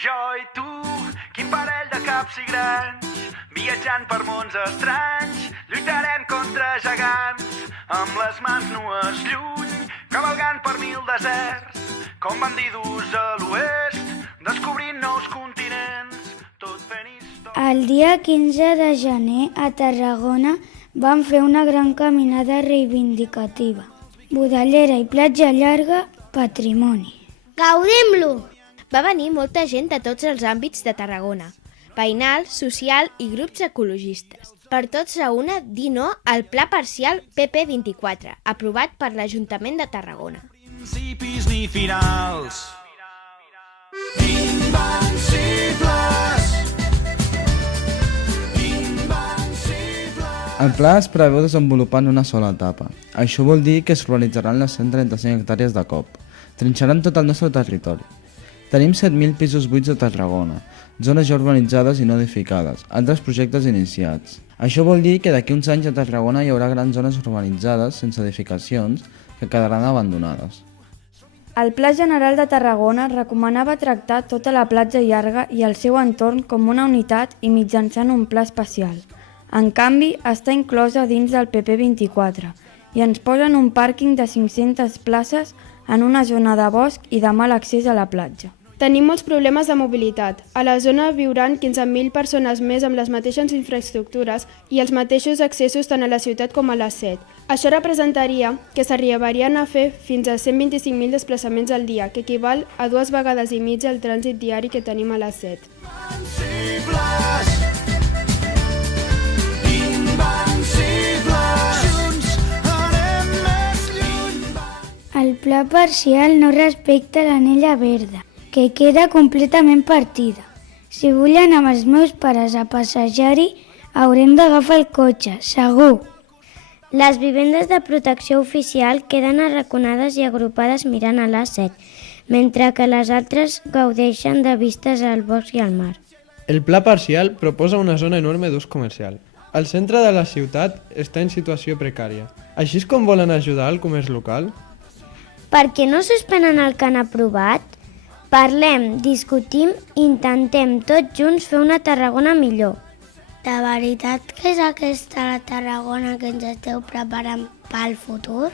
Jo i tu, quin parell de caps i grans, viatjant per mons estranys, lluitarem contra gegants, amb les mans nues lluny, cavalgant per 1000 deserts, com bandidus a l'oest, descobrint nous continents, tot fent història. El dia 15 de gener a Tarragona vam fer una gran caminada reivindicativa. Budellera i platja llarga, patrimoni. Gaudim-lo! Va venir molta gent de tots els àmbits de Tarragona, veïnal, social i grups ecologistes. Per tots a una, dir no al Pla Parcial PP24, aprovat per l'Ajuntament de Tarragona. Principis ni finals. Invencibles. El pla es preveu desenvolupar en una sola etapa. Això vol dir que s'urbanitzaran les 135 hectàrees de cop. Trinxaran tot el nostre territori. Tenim 7.000 pisos buits a Tarragona, zones ja urbanitzades i no edificades, altres projectes iniciats. Això vol dir que d'aquí uns anys a Tarragona hi haurà grans zones urbanitzades sense edificacions que quedaran abandonades. El Pla General de Tarragona recomanava tractar tota la platja llarga i el seu entorn com una unitat i mitjançant un pla especial. En canvi, està inclosa dins del PP24 i ens posen un pàrquing de 500 places en una zona de bosc i de mal accés a la platja. Tenim molts problemes de mobilitat. A la zona viuran 15.000 persones més amb les mateixes infraestructures i els mateixos accessos tant a la ciutat com a la SET. Això representaria que s'arribarien a fer fins a 125.000 desplaçaments al dia, que equival a 2 vegades i mitja el trànsit diari que tenim a la SET. El pla parcial no respecta l'anella verda, que queda completament partida. Si vull anar amb els meus pares a passejar-hi, haurem d'agafar el cotxe, segur. Les vivendes de protecció oficial queden arraconades i agrupades mirant a l'A7, mentre que les altres gaudeixen de vistes al bosc i al mar. El pla parcial proposa una zona enorme d'ús comercial. El centre de la ciutat està en situació precària. Així és com volen ajudar el comerç local? Per què no suspenen el que han aprovat? Parlem, discutim, intentem tots junts fer una Tarragona millor. De veritat que és aquesta la Tarragona que ens esteu preparant pel futur?